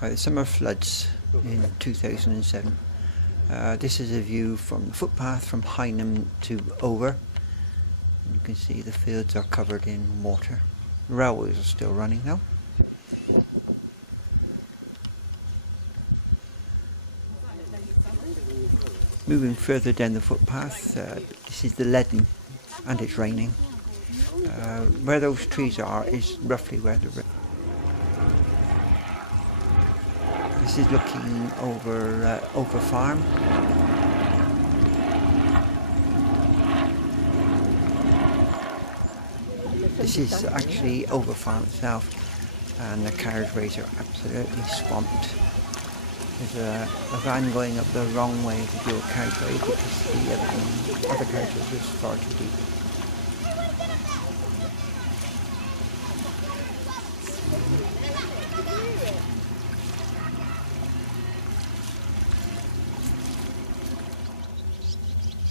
by the summer floods in 2007. This is a view from the footpath from Hynham to Over. You can see the fields are covered in water. The railways are still running though. Moving further down the footpath, this is the Leaden, and it's raining. Where those trees are is roughly where the river. This is looking over Over Farm. This is actually Over Farm itself, and the carriageways are absolutely swamped. There's a van going up the wrong way of the dual carriageway because the other carriageway is far too deep.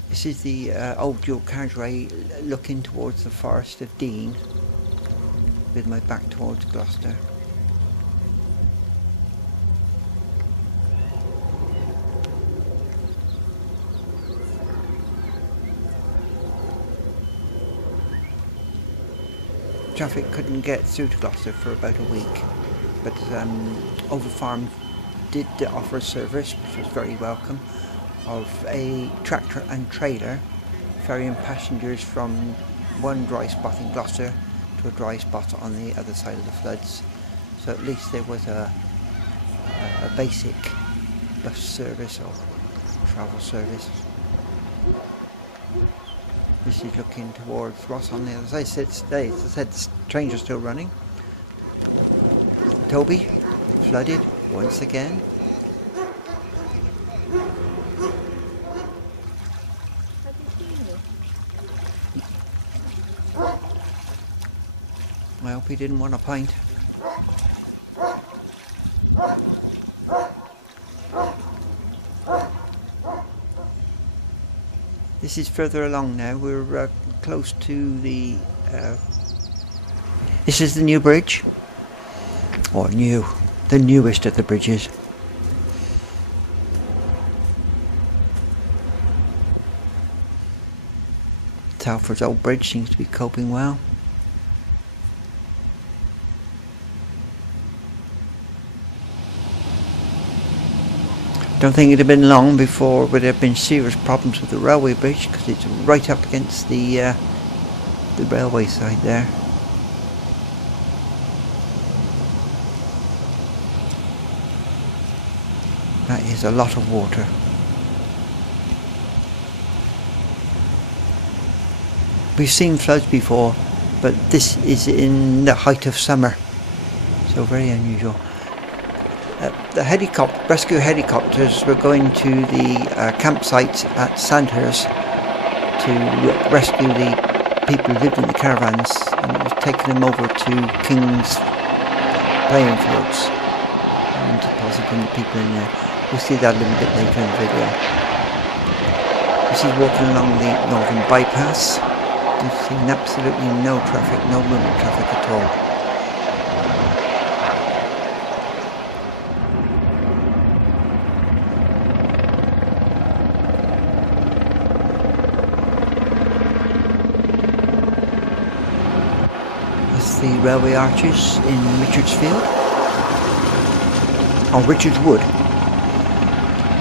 This is the old dual carriageway looking towards the Forest of Dean, with my back towards Gloucester. Traffic couldn't get through to Gloucester for about a week, but Over Farm did offer a service, which was very welcome, of a tractor and trailer ferrying passengers from one dry spot in Gloucester to a dry spot on the other side of the floods. So at least there was a basic bus service or travel service. This is looking towards Ross on the other side. As I said, the trains are still running. Toby, flooded once again. I hope he didn't want a pint. This is further along now. We're close to the... this is the new bridge. Or new. The newest of the bridges. Telford's old bridge seems to be coping well. Don't think it'd have been long before would have been serious problems with the railway bridge, because it's right up against the railway side there. That is a lot of water. We've seen floods before, but this is in the height of summer, so very unusual. The rescue helicopters were going to the campsite at Sandhurst to rescue the people who lived in the caravans, and it was taking them over to King's playing fields and depositing the people in there. We'll see that a little bit later in the video. This is walking along the Northern Bypass. We've seen absolutely no traffic, no movement traffic at all. The railway arches in Richardsfield, or Richardswood,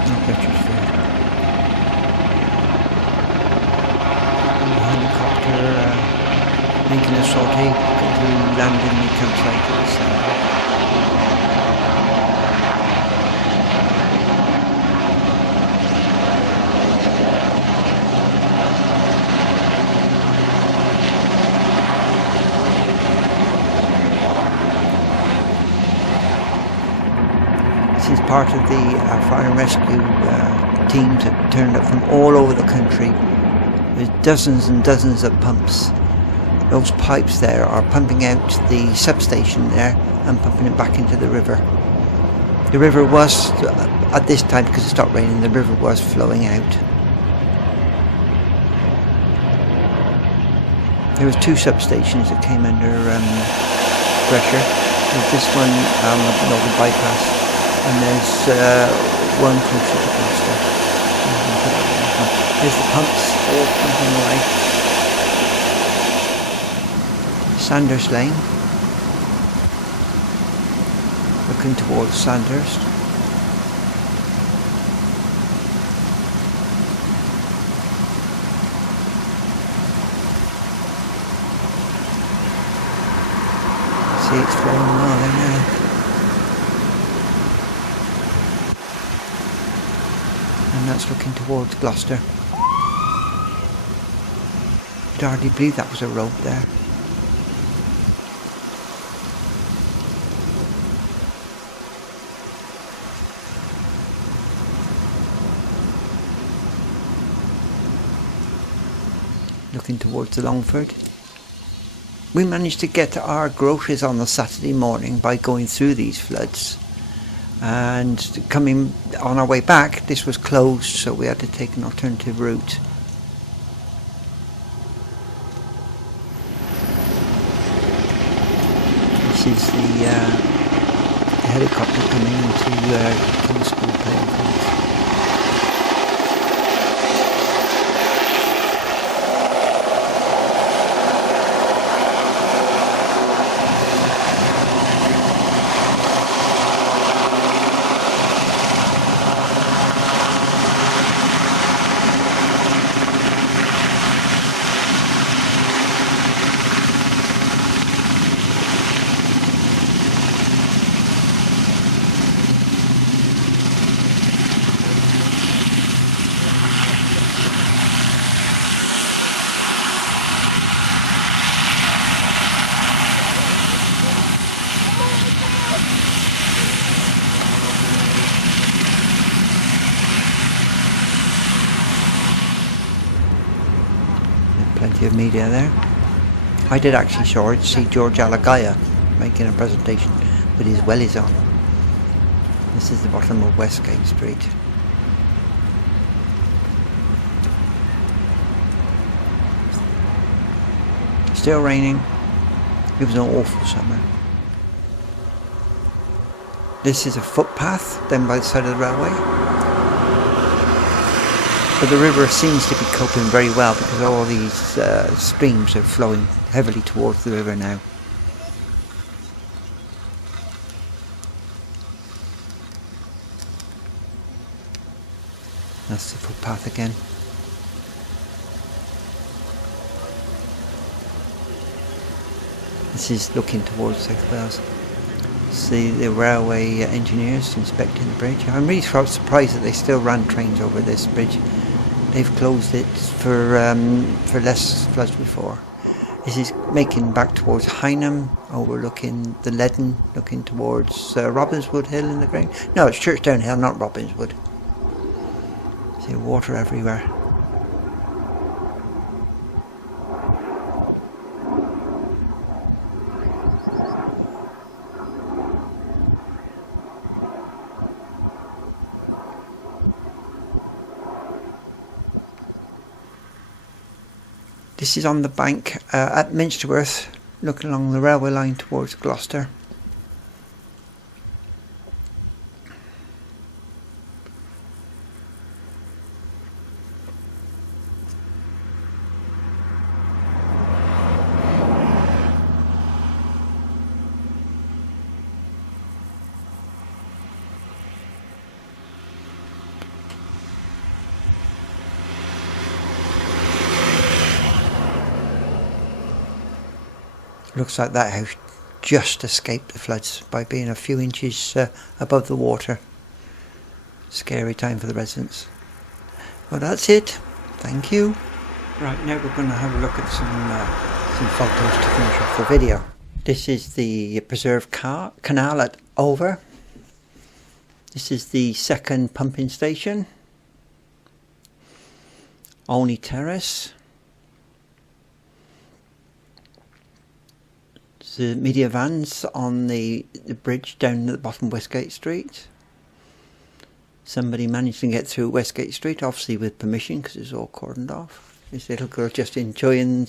not Richardsfield. Helicopter making a sortie to land in the campsite at the centre. This is part of the fire and rescue teams that turned up from all over the country. There's dozens and dozens of pumps. Those pipes there are pumping out the substation there and pumping it back into the river. The river was, at this time because it stopped raining, the river was flowing out. There was two substations that came under pressure. There's this one on the Northern Bypass, And there's one closer to Gloucester. There's the pumps all pumping away. Sandhurst Lane. Looking towards Sandhurst. See, it's flowing well there now. And that's looking towards Gloucester. I'd hardly believe that was a road there. Looking towards the Longford. We managed to get our groceries on the Saturday morning by going through these floods, and coming on our way back this was closed, so we had to take an alternative route. This is the helicopter coming into the school playing field. Plenty of media there. I did actually see George Alagaya making a presentation, but his well is on. This is the bottom of Westgate Street. Still raining. It was an awful summer. This is a footpath down by the side of the railway. But the river seems to be coping very well because all these streams are flowing heavily towards the river now. That's the footpath again. This is looking towards South Wales. See the railway engineers inspecting the bridge. I'm really surprised that they still ran trains over this bridge. They've closed it for less floods before. This is making back towards Hynham, overlooking the Leaden, looking towards Robinswood Hill in the green. No, it's Churchdown Hill, not Robinswood. See water everywhere. This is on the bank at Minsterworth, looking along the railway line towards Gloucester. Looks like that house just escaped the floods by being a few inches above the water. Scary time for the residents. Well, that's it. Thank you. Right, now we're going to have a look at some photos to finish off the video. This is the preserved canal at Over. This is the second pumping station. Olney Terrace. The media vans on the bridge down at the bottom of Westgate Street. Somebody managed to get through Westgate Street, obviously with permission because it's all cordoned off. This little girl just enjoying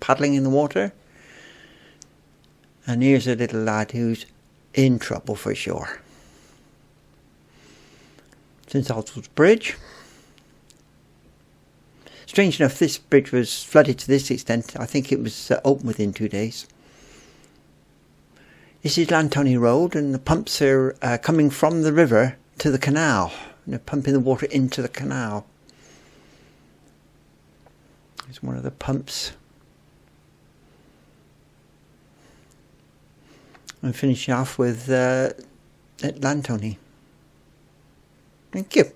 paddling in the water. And here's a little lad who's in trouble for sure. St Oswald's Bridge. Strange enough, this bridge was flooded to this extent. I think it was open within 2 days. This is Lantony Road, and the pumps are coming from the river to the canal. And they're pumping the water into the canal. There's one of the pumps. And finishing off with at Lantony. Thank you.